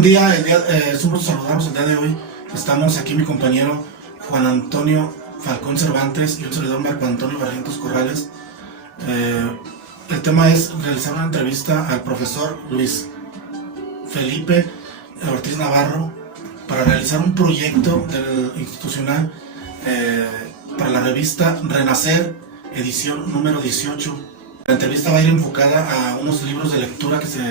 Buen día, es un gusto saludarlos el día de hoy. Estamos aquí mi compañero Juan Antonio Falcón Cervantes y un servidor Marco Antonio Barrientos Corrales. El tema es realizar una entrevista al profesor Luis Felipe Ortiz Navarro para realizar un proyecto institucional para la revista Renacer, edición número 18. La entrevista va a ir enfocada a unos libros de lectura que se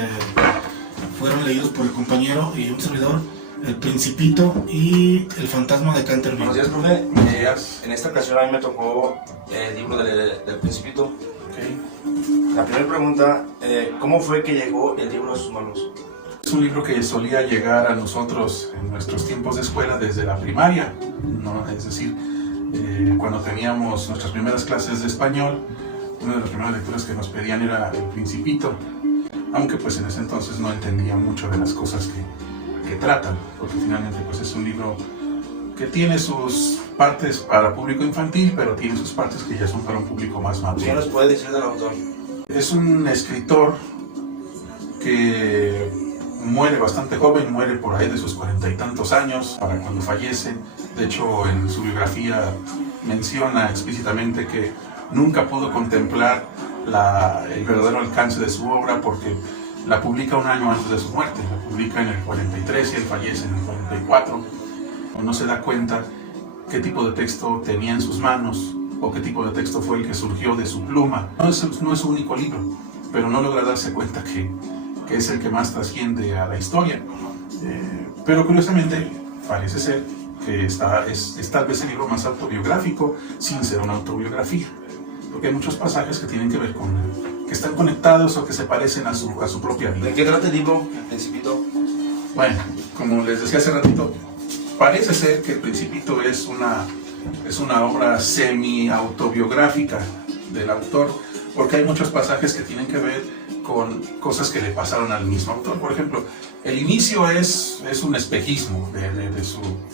fueron leídos por el compañero y un servidor, El Principito y El Fantasma de Canterville. Buenos días, profe. En esta ocasión a mí me tocó el libro del Principito. Okay. La primera pregunta, ¿cómo fue que llegó el libro a sus manos? Es un libro que solía llegar a nosotros en nuestros tiempos de escuela desde la primaria, ¿no? Es decir, cuando teníamos nuestras primeras clases de español, una de las primeras lecturas que nos pedían era El Principito, aunque pues en ese entonces no entendía mucho de las cosas que tratan, porque finalmente pues es un libro que tiene sus partes para público infantil, pero tiene sus partes que ya son para un público más maduro. ¿Qué nos puede decir del autor? Es un escritor que muere bastante joven, muere por ahí de sus 40 y tantos años para cuando fallece. De hecho, en su biografía menciona explícitamente que nunca pudo contemplar el verdadero alcance de su obra porque la publica un año antes de su muerte. La publica en el 43 y él fallece en el 44. No se da cuenta qué tipo de texto tenía en sus manos o qué tipo de texto fue el que surgió de su pluma. No es su único libro, pero no logra darse cuenta que es el que más trasciende a la historia. Pero curiosamente parece ser que es tal vez el libro más autobiográfico sin ser una autobiografía, porque hay muchos pasajes que tienen que ver que están conectados o que se parecen a su propia vida. ¿De qué trata el libro, El Principito? Bueno, como les decía hace ratito, parece ser que El Principito es una obra semi-autobiográfica del autor, porque hay muchos pasajes que tienen que ver con cosas que le pasaron al mismo autor. Por ejemplo, el inicio es un espejismo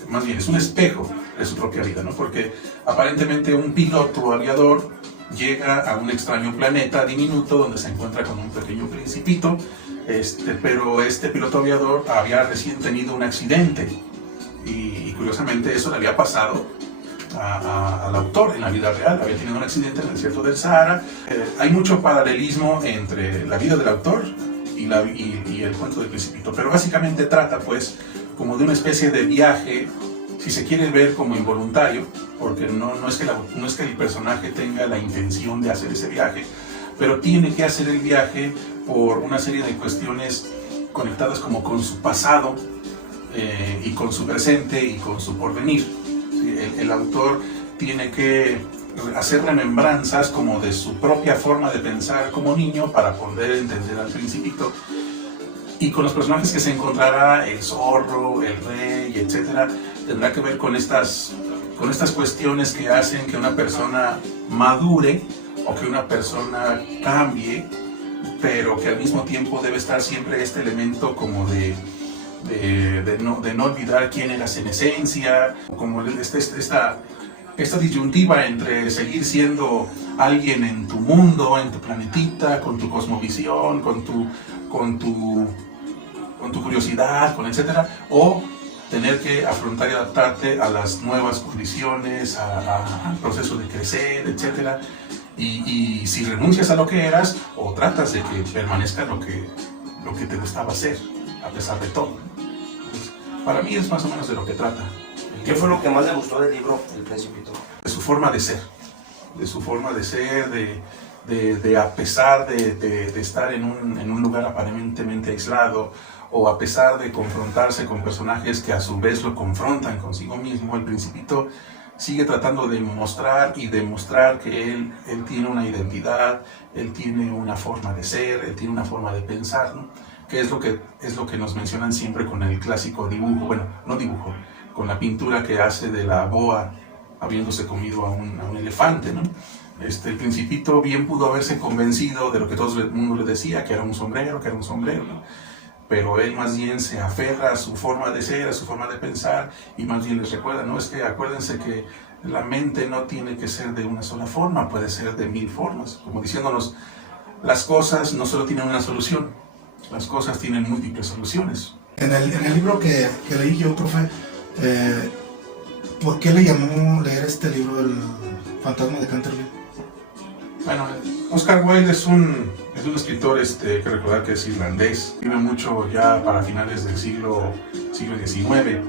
más bien es un espejo de su propia vida, ¿no? Porque aparentemente un piloto aviador llega a un extraño planeta diminuto donde se encuentra con un pequeño principito, pero este piloto aviador había recién tenido un accidente y curiosamente eso le había pasado al autor en la vida real. Había tenido un accidente en el desierto del Sahara. Hay mucho paralelismo entre la vida del autor y el cuento del Principito, pero básicamente trata pues como de una especie de viaje, si se quiere ver como involuntario, porque no es que el personaje tenga la intención de hacer ese viaje, pero tiene que hacer el viaje por una serie de cuestiones conectadas como con su pasado y con su presente y con su porvenir. El autor tiene que hacer remembranzas como de su propia forma de pensar como niño para poder entender al Principito, y con los personajes que se encontrará, el zorro, el rey, etc., tendrá que ver con estas cuestiones que hacen que una persona madure o que una persona cambie, pero que al mismo tiempo debe estar siempre este elemento como de no olvidar quién eras en esencia, como esta disyuntiva entre seguir siendo alguien en tu mundo, en tu planetita, con tu cosmovisión, con tu curiosidad, etcétera, o tener que afrontar y adaptarte a las nuevas condiciones, al proceso de crecer, etcétera. Y si renuncias a lo que eras o tratas de que permanezca lo que te gustaba hacer, a pesar de todo. Entonces, para mí es más o menos de lo que trata. ¿Qué fue lo que más le gustó del libro, El Principito? De su forma de ser, de a pesar de estar en un lugar aparentemente aislado, o a pesar de confrontarse con personajes que a su vez lo confrontan consigo mismo, el Principito sigue tratando de mostrar y demostrar que él tiene una identidad, él tiene una forma de ser, él tiene una forma de pensar, ¿no? Que es lo que nos mencionan siempre con el clásico dibujo, bueno, no dibujo, con la pintura que hace de la boa habiéndose comido a un elefante, ¿no? El Principito bien pudo haberse convencido de lo que todo el mundo le decía, que era un sombrero, ¿no? Pero él más bien se aferra a su forma de ser, a su forma de pensar, y más bien les recuerda, ¿no? Es que acuérdense que la mente no tiene que ser de una sola forma, puede ser de 1000 formas, como diciéndonos, las cosas no solo tienen una solución, las cosas tienen múltiples soluciones. En el libro que leí yo, profe, ¿por qué le llamó leer este libro, El fantasma de Canterville? Bueno, Oscar Wilde es un escritor, hay que recordar que es irlandés, vive mucho ya para finales del siglo XIX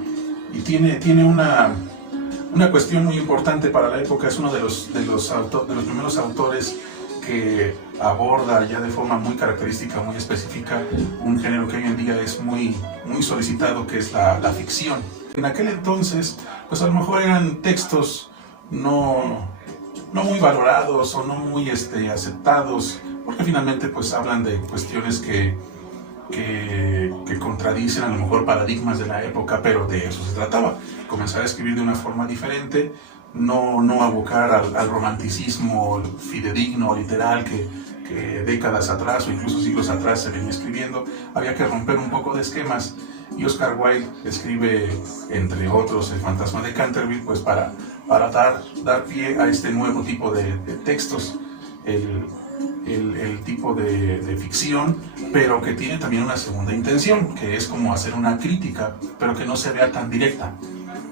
y tiene una cuestión muy importante para la época. Es uno de los primeros autores que aborda ya de forma muy característica, muy específica, un género que hoy en día es muy solicitado, que es la ficción. En aquel entonces, pues a lo mejor eran textos no muy valorados o no muy aceptados, porque finalmente pues hablan de cuestiones que contradicen a lo mejor paradigmas de la época, pero de eso se trataba, comenzar a escribir de una forma diferente, no abocar al romanticismo fidedigno, literal, que décadas atrás o incluso siglos atrás se venía escribiendo. Había que romper un poco de esquemas, y Oscar Wilde escribe, entre otros, El fantasma de Canterville, pues para dar pie a este nuevo tipo de textos, el tipo de ficción, pero que tiene también una segunda intención, que es como hacer una crítica, pero que no se vea tan directa,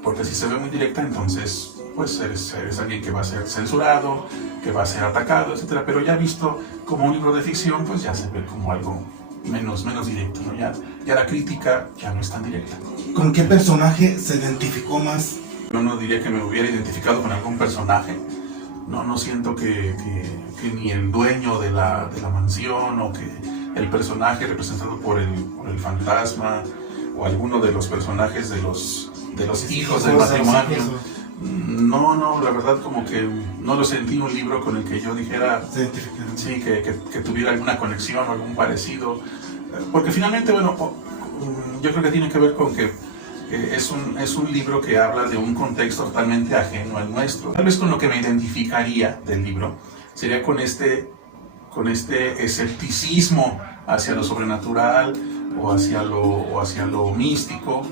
porque si se ve muy directa, entonces pues eres alguien que va a ser censurado, que va a ser atacado, etc. Pero ya visto como un libro de ficción, pues ya se ve como algo menos directo, ¿no? Ya la crítica ya no es tan directa. ¿Con qué personaje se identificó más? Yo no diría que me hubiera identificado con algún personaje. No siento que ni el dueño de la mansión, o que el personaje representado por el fantasma, o alguno de los personajes de los hijos del matrimonio. No, la verdad como que no lo sentí un libro con el que yo dijera, sí, que tuviera alguna conexión o algún parecido, porque finalmente, bueno, yo creo que tiene que ver con que es un libro que habla de un contexto totalmente ajeno al nuestro. Tal vez con lo que me identificaría del libro sería con este escepticismo hacia lo sobrenatural o hacia lo místico,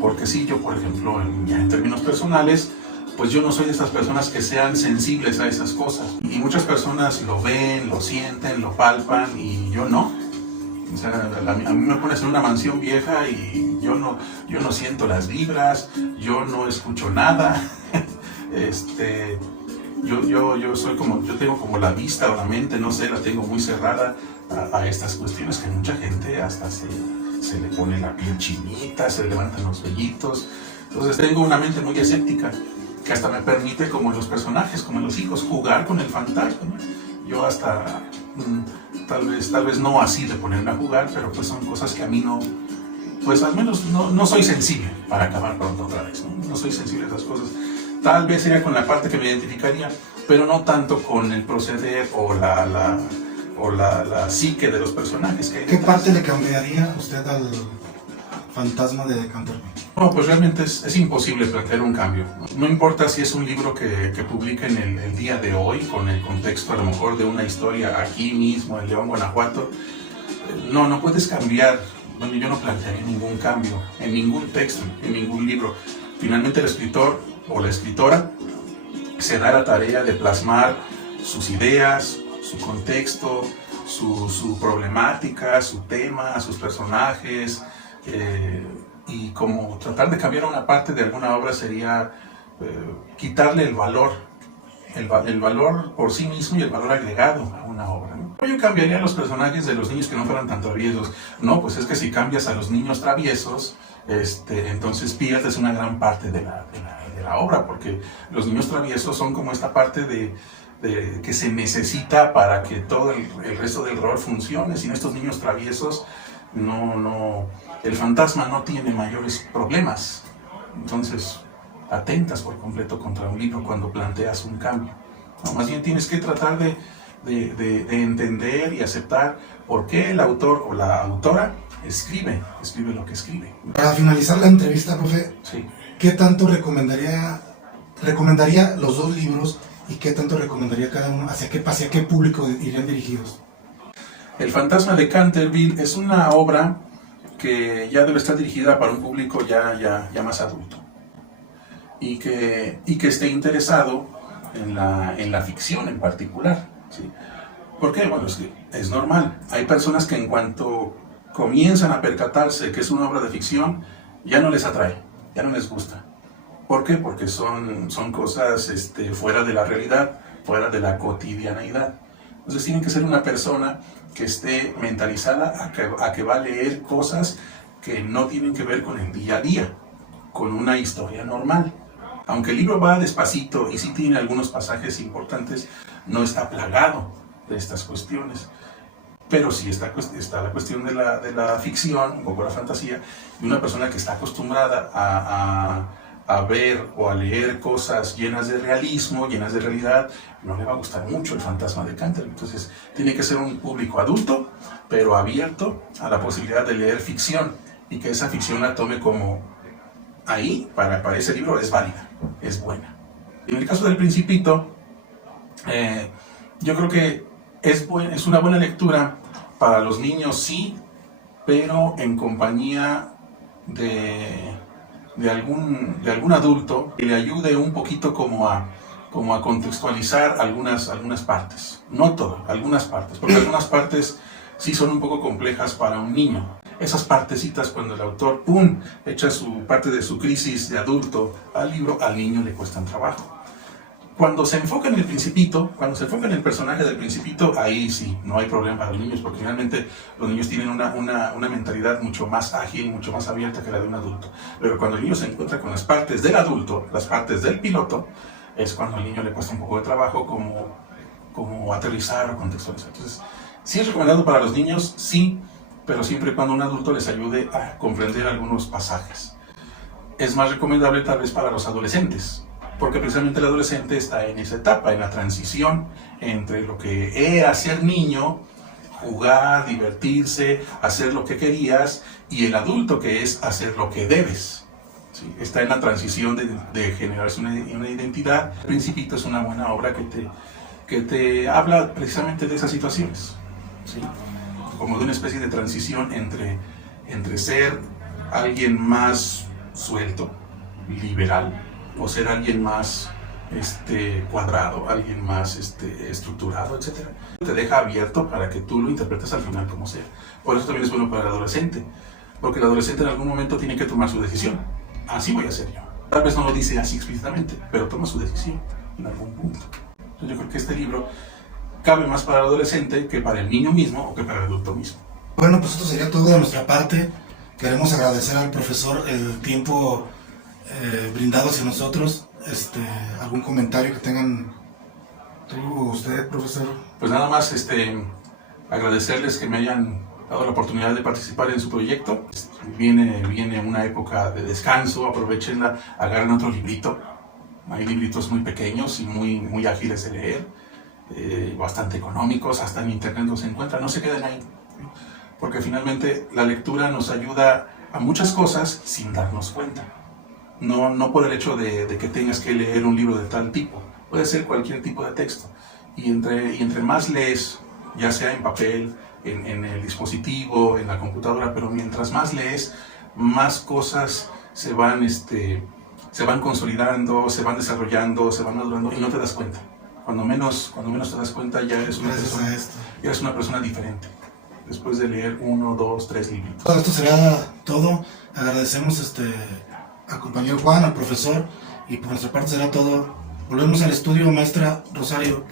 porque sí, yo por ejemplo, en términos personales, pues yo no soy de estas personas que sean sensibles a esas cosas, y muchas personas lo ven, lo sienten, lo palpan, y yo no. O sea, a mí me pones en una mansión vieja y yo no siento las vibras, yo no escucho nada. Yo tengo como la vista o la mente, no sé, la tengo muy cerrada a estas cuestiones, que mucha gente hasta se le pone la piel chinita, se le levantan los vellitos. Entonces tengo una mente muy escéptica, que hasta me permite, como en los personajes, como en los hijos, jugar con el fantasma, ¿no? Yo hasta, tal vez no así de ponerme a jugar, pero pues son cosas que a mí no, pues al menos no soy sensible, para acabar pronto otra vez, ¿no? No soy sensible a esas cosas. Tal vez sería con la parte que me identificaría, pero no tanto con el proceder o la psique de los personajes que hay. ¿Qué parte le cambiaría usted al fantasma de Canterville? No, pues realmente es imposible plantear un cambio. No importa si es un libro que publiquen el día de hoy, con el contexto a lo mejor de una historia aquí mismo en León, Guanajuato. No puedes cambiar. Bueno, yo no plantearía ningún cambio en ningún texto, en ningún libro. Finalmente el escritor o la escritora se da la tarea de plasmar sus ideas, su contexto, su problemática, su tema, sus personajes, y como tratar de cambiar una parte de alguna obra sería quitarle el valor por sí mismo y el valor agregado a una obra, ¿no? Yo cambiaría los personajes de los niños que no fueran tan traviesos. No, pues es que si cambias a los niños traviesos, entonces pierdes una gran parte de la obra, porque los niños traviesos son como esta parte que se necesita para que todo el resto del rol funcione. Sin estos niños traviesos, el fantasma no tiene mayores problemas. Entonces, atentas por completo contra un libro cuando planteas un cambio. No, más bien tienes que tratar de entender y aceptar por qué el autor o la autora escribe lo que escribe. Para finalizar la entrevista, profe, Sí. ¿qué tanto recomendaría los dos libros y qué tanto recomendaría cada uno? ¿Hacia qué público irían dirigidos? El fantasma de Canterville es una obra que ya debe estar dirigida para un público ya más adulto, y que esté interesado en la ficción en particular, ¿sí? ¿Por qué? Bueno, es normal. Hay personas que en cuanto comienzan a percatarse que es una obra de ficción, ya no les atrae, ya no les gusta. ¿Por qué? Porque son cosas fuera de la realidad, fuera de la cotidianeidad. Entonces tienen que ser una persona que esté mentalizada a que va a leer cosas que no tienen que ver con el día a día, con una historia normal. Aunque el libro va despacito y sí tiene algunos pasajes importantes, no está plagado de estas cuestiones. Pero sí está la cuestión de la ficción, un poco la fantasía, y una persona que está acostumbrada a ver o a leer cosas llenas de realismo, llenas de realidad, no le va a gustar mucho el fantasma de Canterville. Entonces tiene que ser un público adulto, pero abierto a la posibilidad de leer ficción, y que esa ficción la tome como ahí, para ese libro es válida, es buena. En el caso del Principito, yo creo que es una buena lectura para los niños, sí, pero en compañía de algún adulto que le ayude un poquito como a contextualizar algunas partes. No todo, algunas partes, porque algunas partes sí son un poco complejas para un niño. Esas partecitas, cuando el autor, echa su parte de su crisis de adulto al libro, al niño le cuestan trabajo. Cuando se enfoca en el Principito, cuando se enfoca en el personaje del Principito, ahí sí, no hay problema para los niños, porque finalmente los niños tienen una mentalidad mucho más ágil, mucho más abierta que la de un adulto. Pero cuando el niño se encuentra con las partes del adulto, las partes del piloto, es cuando al niño le cuesta un poco de trabajo como aterrizar o contextualizar. Entonces, sí es recomendado para los niños, sí, pero siempre y cuando un adulto les ayude a comprender algunos pasajes. Es más recomendable tal vez para los adolescentes, porque precisamente el adolescente está en esa etapa, en la transición entre lo que era ser niño, jugar, divertirse, hacer lo que querías, y el adulto, que es hacer lo que debes. ¿Sí? Está en la transición de generarse una identidad. El Principito es una buena obra que te habla precisamente de esas situaciones, ¿sí? Como de una especie de transición entre ser alguien más suelto, liberal, o ser alguien más cuadrado, alguien más estructurado, etc. Te deja abierto para que tú lo interpretes al final como sea. Por eso también es bueno para el adolescente, porque el adolescente en algún momento tiene que tomar su decisión. Así voy a ser yo. Tal vez no lo dice así explícitamente, pero toma su decisión en algún punto. Entonces yo creo que este libro cabe más para el adolescente que para el niño mismo o que para el adulto mismo. Bueno, pues esto sería todo de nuestra parte. Queremos agradecer al profesor el tiempo brindado hacia nosotros. ¿Algún comentario que tengan usted, profesor? Pues nada más agradecerles que me hayan dado la oportunidad de participar en su proyecto. Viene una época de descanso, aprovechenla, agarren otro librito. Hay libritos muy pequeños y muy ágiles de leer, bastante económicos, hasta en internet los encuentran, no se queden ahí. Porque finalmente la lectura nos ayuda a muchas cosas sin darnos cuenta. No por el hecho de que tengas que leer un libro de tal tipo, puede ser cualquier tipo de texto. Y entre más lees, ya sea en papel, en el dispositivo, en la computadora, pero mientras más lees, más cosas se van consolidando, se van desarrollando, se van madurando y no te das cuenta. Cuando menos te das cuenta, ya eres una persona diferente, después de leer 1, 2, 3 libros. Bueno, esto será todo. Agradecemos al compañero Juan, al profesor, y por nuestra parte será todo. Volvemos al estudio, maestra Rosario.